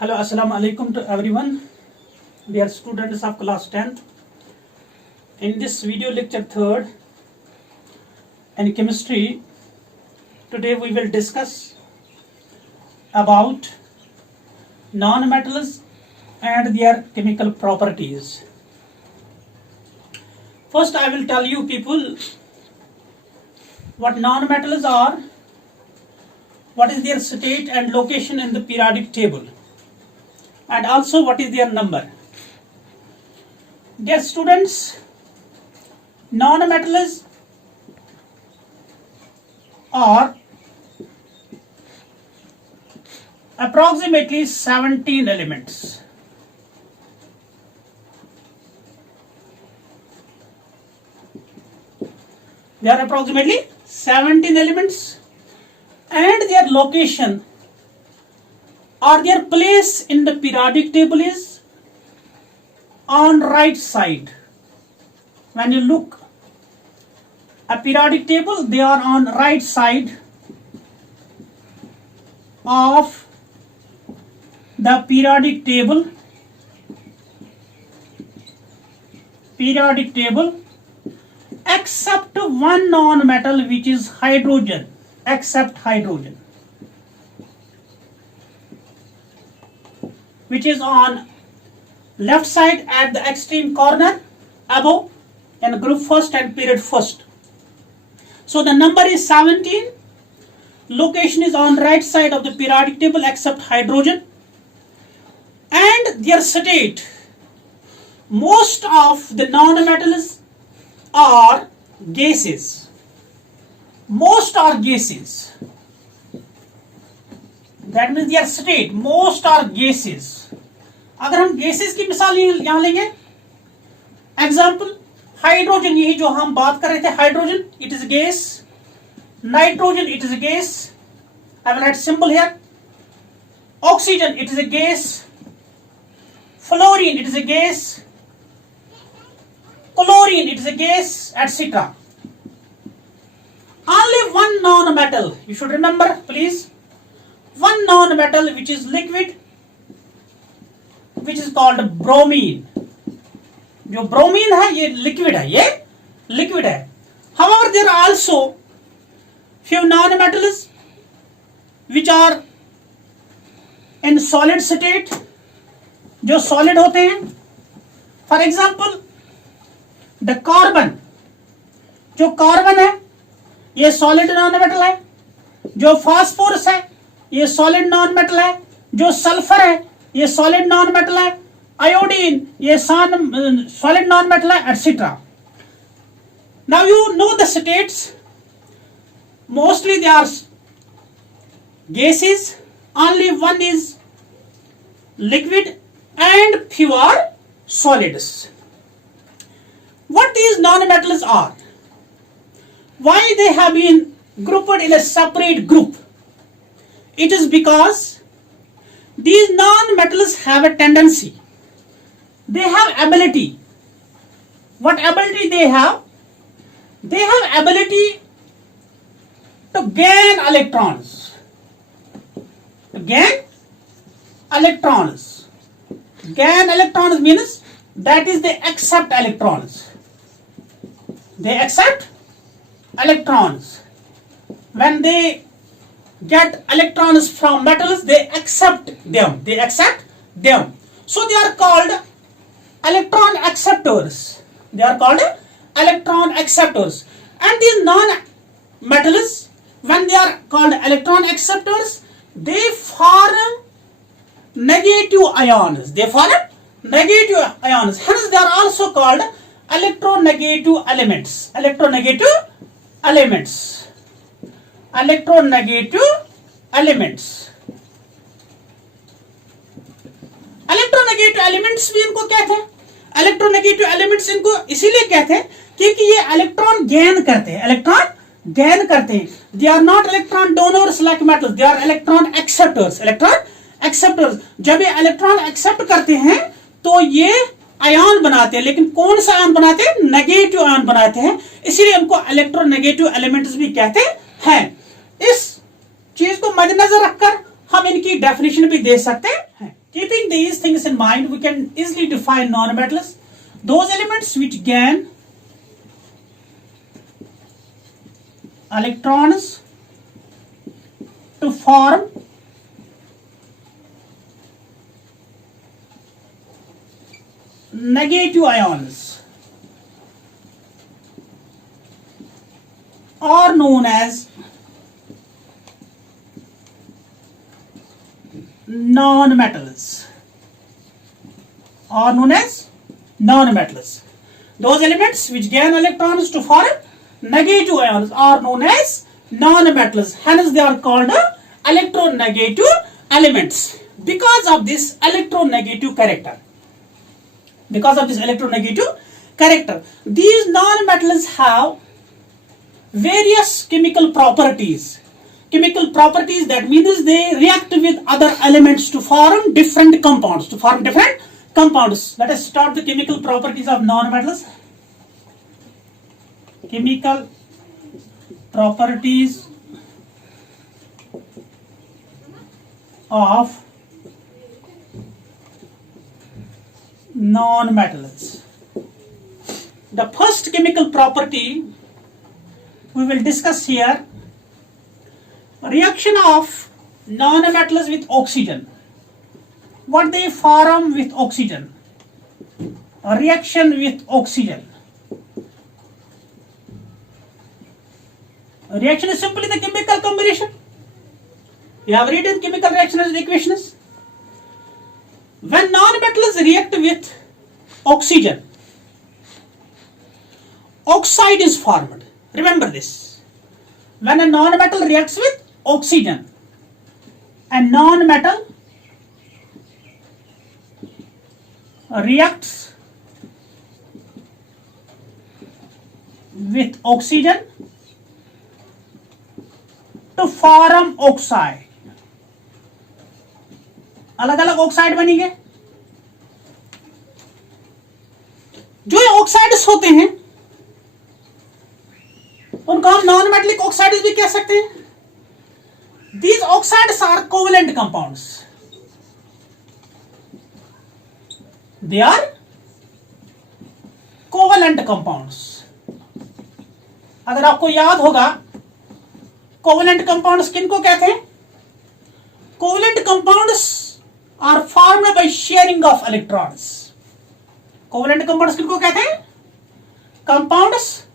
Hello, Assalamu alaikum to everyone. Dear students of class 10th. In this video lecture 3rd in chemistry, today we will discuss about non-metals and their chemical properties. First, I will tell you people what non-metals are, what is their state and location in the periodic table, and also what is their number. Dear students, non-metals are approximately 17 elements. There are approximately 17 elements, and their location or their place in the periodic table is on right side. When you look a periodic table, they are on right side of the periodic table except one non-metal, which is hydrogen, except hydrogen, which is on left side at the extreme corner above in group first and period first. So the number is 17. Location is on right side of the periodic table except hydrogen, and their state, most of the non-metals are gases. Most are gases. That means their state, most are gases. अगर हम gases की मिसाल यहाँ लेंगे, example hydrogen, यही जो हम बात कर रहे थे, hydrogen it is a gas, nitrogen it is a gas, I will write symbol here, oxygen it is a gas, fluorine it is a gas, chlorine it is a gas, etc. Only one non-metal, you should remember please, one non-metal which is liquid, which is called bromine. जो bromine है ये liquid है, ये liquid है. However, there are also few non-metals which are in solid state, जो solid होते हैं. For example, the carbon, जो carbon है ये solid non-metal है. जो phosphorus है ये solid non-metal है. जो sulfur है ये solid non-metal है. Iodine ये solid non-metal है, etc. Now you know the states. Mostly they are gases. Only one is liquid and few are solids. What these non-metals are? Why they have been grouped in a separate group? It is because these non-metals have a tendency. They have ability. What ability they have? They have ability to gain electrons. To gain electrons. Gain electrons means that is they accept electrons. They accept electrons. When they get electrons from metals, they accept them. They accept them. So they are called electron acceptors. They are called electron acceptors. And these non-metals, when they are called electron acceptors, they form negative ions. They form negative ions. Hence they are also called electronegative elements. Electronegative elements. Electronegative elements. Electronegative elements भी इनको कहते हैं. Electronegative elements इनको इसीलिए कहते हैं क्योंकि ये इलेक्ट्रॉन गेन करते हैं. इलेक्ट्रॉन गेन करते हैं. They are not electron donors like metals, they are electron acceptors. Electron acceptors, जब ये इलेक्ट्रॉन एक्सेप्ट करते हैं तो ये आयन बनाते हैं. लेकिन कौन सा आयन बनाते हैं? नेगेटिव आयन बनाते हैं. इसीलिए इनको इलेक्ट्रोनेगेटिव एलिमेंट्स भी कहते हैं. इस चीज को मद्देनजर रखकर हम इनकी डेफिनेशन भी दे सकते हैं. these things in mind, we can easily define non-metals. Those elements which gain electrons to form negative ions are known as non-metals. Are known as non-metals. Those elements which gain electrons to form negative ions are known as non-metals. Hence they are called electronegative elements because of this electronegative character. Because of this electronegative character, these non-metals have various chemical properties. Chemical properties, that means they react with other elements to form different compounds. Let us start the chemical properties of non-metals. Chemical properties of non-metals. The first chemical property we will discuss here, reaction of non-metals with oxygen. What they form with oxygen? A reaction with oxygen. A reaction is simply the chemical combination. You have written chemical reaction as equations. When non-metals react with oxygen, oxide is formed. Remember this. When a non-metal reacts with oxygen, a non-metal reacts with oxygen to form oxide. अलग अलग oxide बनेंगे. जो oxides होते हैं उनको हम non metallic oxides भी कह सकते हैं. These oxides are covalent compounds. They are covalent compounds. अगर आपको याद होगा covalent compounds किनको कहते हैं? Covalent compounds are formed by sharing of electrons. Covalent compounds किनको कहते हैं? Compounds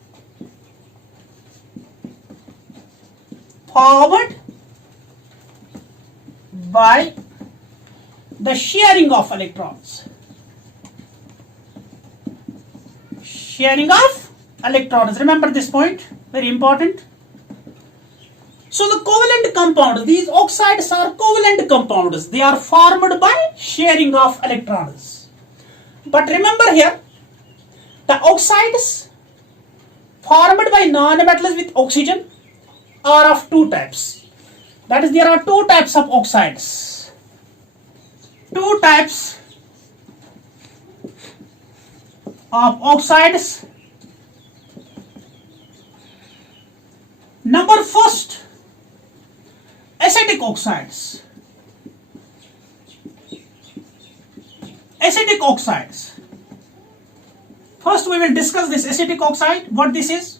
formed by the sharing of electrons. Sharing of electrons. Remember this point, very important. So the covalent compound, these oxides are covalent compounds. They are formed by sharing of electrons. But remember here, the oxides formed by non-metals with oxygen are of two types. That is, there are two types of oxides. Two types of oxides. Number first, acidic oxides. Acidic oxides. First we will discuss this acidic oxide, what this is.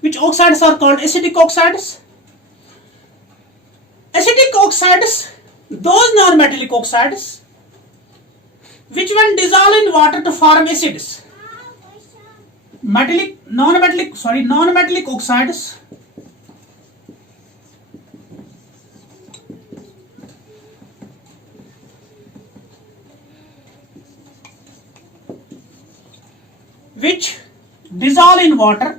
Which oxides are called acidic oxides? Acidic oxides, those non-metallic oxides which when dissolved in water to form acids. Non-metallic oxides which dissolve in water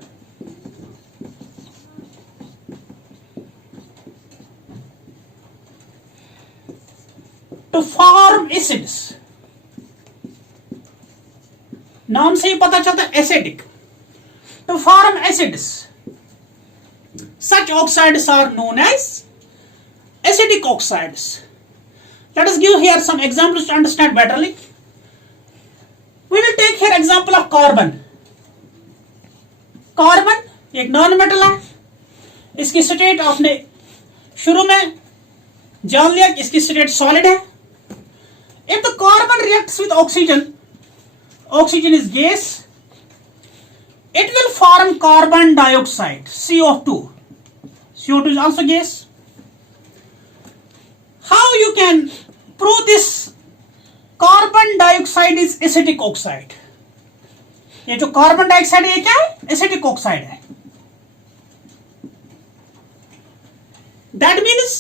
to form acids. नाम से ही पता चलता है acidic. To form acids. Such oxides are known as acidic oxides. Let us give here some examples to understand betterly. We will take here example of carbon. Carbon एक non metal है. इसकी state आपने शुरू में जान लिया कि इसकी स्टेट सॉलिड है. If the carbon reacts with oxygen, oxygen is gas, it will form carbon dioxide, CO2. CO2 is also gas. How you can prove this carbon dioxide is acidic oxide? ये जो carbon dioxide है ये क्या है? Acidic oxide है. That means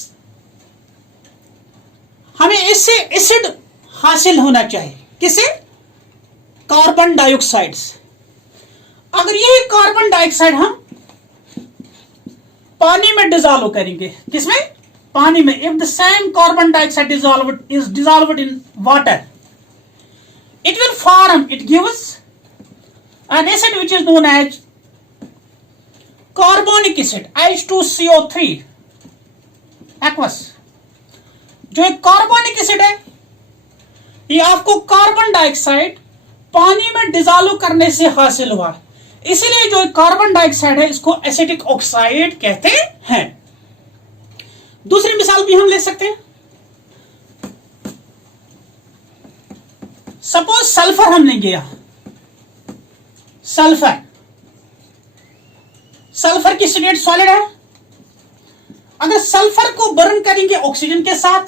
हमें इससे acid हासिल होना चाहिए. किसे? कार्बन डाइऑक्साइड से. अगर यही कार्बन डाइऑक्साइड हम पानी में डिजॉल्व करेंगे, किसमें? पानी में. If the same carbon dioxide is dissolved in water, it will form, it gives an acid which is known as carbonic acid, H2CO3 aqueous. जो एक कार्बोनिक एसिड है ये आपको कार्बन डाइऑक्साइड पानी में डिजॉल्व करने से हासिल हुआ, इसलिए जो कार्बन डाइऑक्साइड है इसको एसिडिक ऑक्साइड कहते हैं. दूसरी मिसाल भी हम ले सकते हैं. सपोज सल्फर हम लेंगे. यहां सल्फर की स्टेट सॉलिड है. अगर सल्फर को बर्न करेंगे ऑक्सीजन के साथ,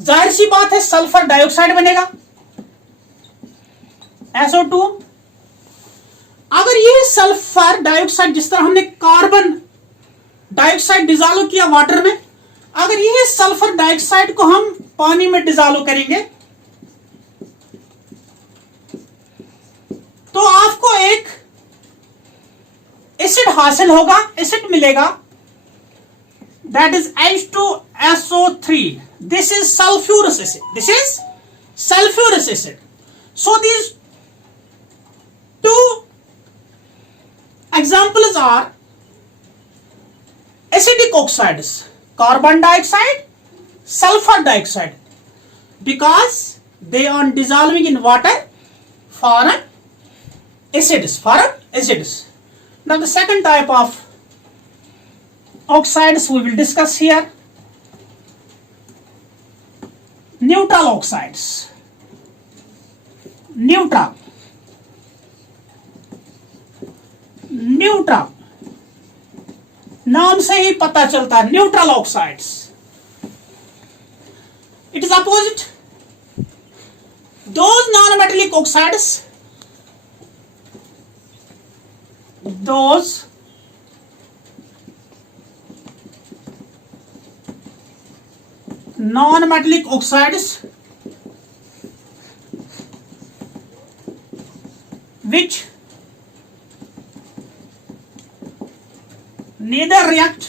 जाहिर सी बात है सल्फर डाइऑक्साइड बनेगा, SO2. अगर ये सल्फर डाइऑक्साइड जिस तरह हमने कार्बन डाइऑक्साइड डिजॉल्व किया वाटर में, अगर ये सल्फर डाइऑक्साइड को हम पानी में डिजॉल्व करेंगे तो आपको एक एसिड हासिल होगा, एसिड मिलेगा. That is H2SO3. This is sulphurous acid. This is sulphurous acid. So these two examples are acidic oxides, carbon dioxide, sulfur dioxide, because they are dissolving in water form acids. Now the second type of oxides we will discuss here, neutral oxides. Neutral नाम से ही पता चलता है. Neutral oxides, it is opposite those non metallic oxides, those non metallic oxides which neither react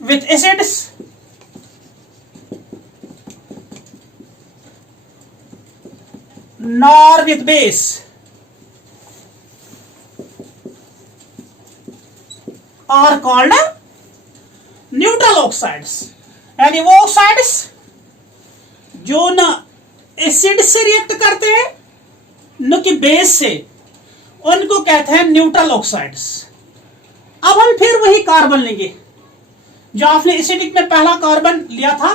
with acids nor with base are called neutral oxides. यानी वो oxides जो न acid से रिएक्ट करते हैं न कि बेस से, उनको कहते हैं न्यूट्रल ऑक्साइड्स. अब हम फिर वही कार्बन लेंगे जो आपने एसिडिक में पहला कार्बन लिया था.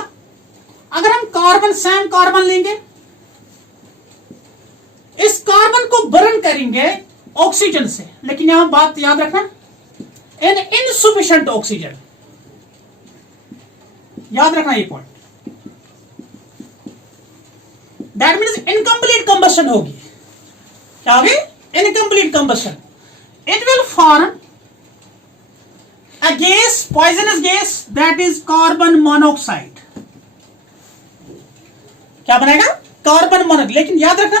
अगर हम सेम कार्बन लेंगे, इस कार्बन को बर्न करेंगे ऑक्सीजन से, लेकिन यहां बात याद रखना, इन इनसफिशिएंट ऑक्सीजन, याद रखना ये point. That means incomplete combustion होगी. क्या होगी? Incomplete combustion. It will form a gas, poisonous gas, that is carbon monoxide. क्या बनेगा? Carbon monoxide. लेकिन याद रखना,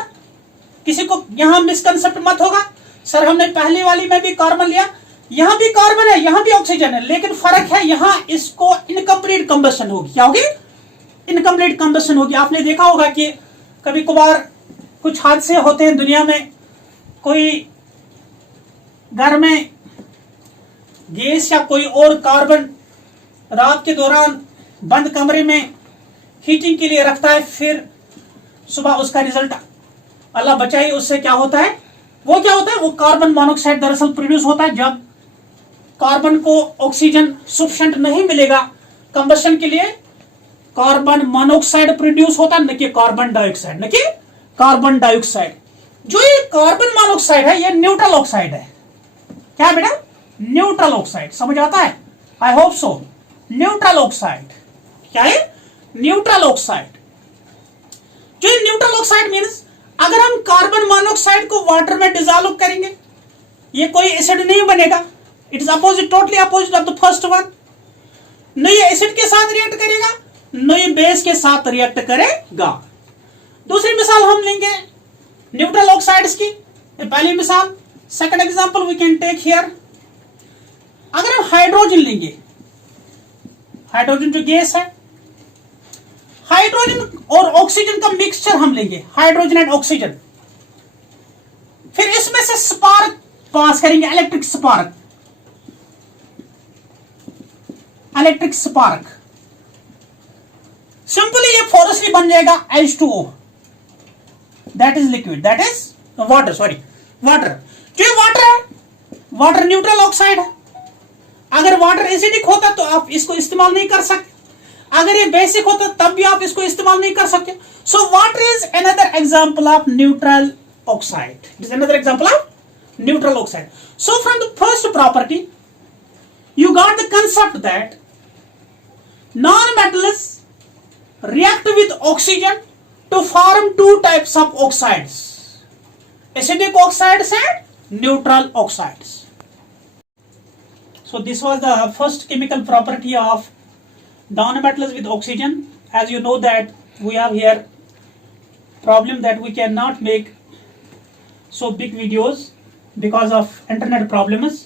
किसी को यहां मिसकंसेप्ट मत होगा, सर हमने पहली वाली में भी कार्बन लिया, यहां भी कार्बन है, यहां भी ऑक्सीजन है, लेकिन फर्क है यहां इसको इनकम्प्लीट कंबशन होगी. क्या होगी? इनकम्प्लीट कंबशन होगी. आपने देखा होगा कि कभी कभार कुछ हादसे होते हैं दुनिया में, कोई घर में गैस या कोई और कार्बन रात के दौरान बंद कमरे में हीटिंग के लिए रखता है, फिर सुबह उसका रिजल्ट अल्लाह बचाए उससे क्या होता है? वो क्या होता है? वो कार्बन मोनोऑक्साइड दरअसल प्रोड्यूस होता है. जब कार्बन को ऑक्सीजन सफिशिएंट नहीं मिलेगा कंबशन के लिए कार्बन मोनोऑक्साइड प्रोड्यूस होता है, न कि कार्बन डाइऑक्साइड, न कि कार्बन डाइऑक्साइड। जो ये कार्बन मोनोऑक्साइड है ये न्यूट्रल ऑक्साइड है। क्या बेटा? Neutral oxide. समझ आता है? I hope so. Neutral oxide क्या है? Neutral oxide. जो ये न्यूट्रल ऑक्साइड मीन्स अगर हम कार्बन मोनोऑक्साइड को वाटर में डिसॉल्व करेंगे ये कोई एसिड नहीं बनेगा। It is opposite, totally opposite of the first one. न ये एसिड के साथ रिएक्ट करेगा न ये बेस के साथ रिएक्ट करेगा। दूसरी मिसाल हम लेंगे न्यूट्रल ऑक्साइड्स की, पहली मिसाल। Second example we can take here. अगर हम हाइड्रोजन लेंगे, हाइड्रोजन जो गैस है, हाइड्रोजन और ऑक्सीजन का मिक्सचर हम लेंगे, हाइड्रोजन एंड ऑक्सीजन। फिर इसमें से स्पार्क पास करेंगे, electric spark, electric spark. Simply ये फोरसली बन जाएगा H2O, that is liquid, that is water, sorry water. जो ये वाटर है, वाटर न्यूट्रल ऑक्साइड है। अगर वाटर एसिडिक होता तो आप इसको इस्तेमाल नहीं कर सकते, अगर ये बेसिक होता तब भी आप इसको इस्तेमाल नहीं कर सकते। So water is another example of neutral oxide, it is another example of neutral oxide. So from the first property you got the concept that non-metals react with oxygen to form two types of oxides, acidic oxides and neutral oxides. So this was the first chemical property of non-metals with oxygen. As you know that we have here problem that we cannot make so big videos because of internet problems.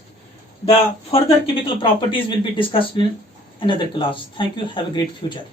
The further chemical properties will be discussed in another class. Thank you. Have a great future.